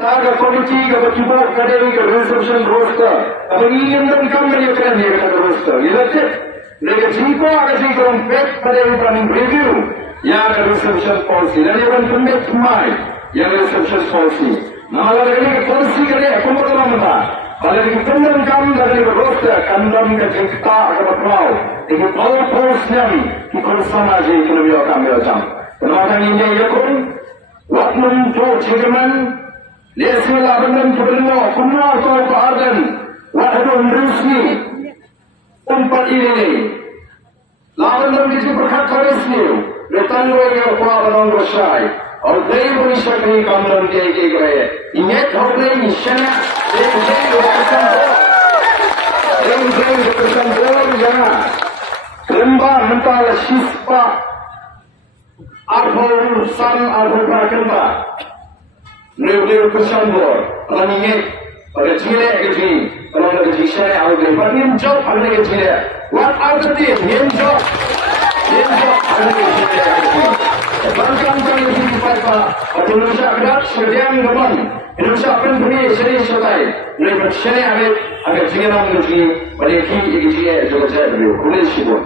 Taga komiti ga bakibo kaderi ga resolution roster. Abang yang dan kami akan dia kata roster. Ilatik. Mereka jika ada jika pek kaderi planning review. Yang ada resolution policy. Dan yang permit mai. Yang resolution policy. Nama lagi policy kaderi aku mau nama. Kalau di pendam kami dari roster kandang ke jengkta ke berpau. Ini power force ni kita sama aja kita biar kami macam. Penamatan ini yakun. Waktu tu cekaman. Lesi labanan kebenar, kumar kau keadaan, wahadun rusni, umpat ini. Labanan itu berkat resmi, bertanggung jawab keadaan bersai. और दई बड़ी शक्ति काम करते हैं कि गए इन्हें थोड़े निशाना एक जगह lemba mental sispa arhol san arhol prakenda Neu kesambor, orang ini pada cile kecil, kalau ada kecil saya awal lepas ni jauh ada kecil. What are the things? Jauh ada kecil. Bangkang kali ini apa? Indonesia berat sedang gaman. Indonesia akan beri seri setai. Mereka saya agak jangan mengerti pada kini kecil juga saya beri. Kulit sibuk.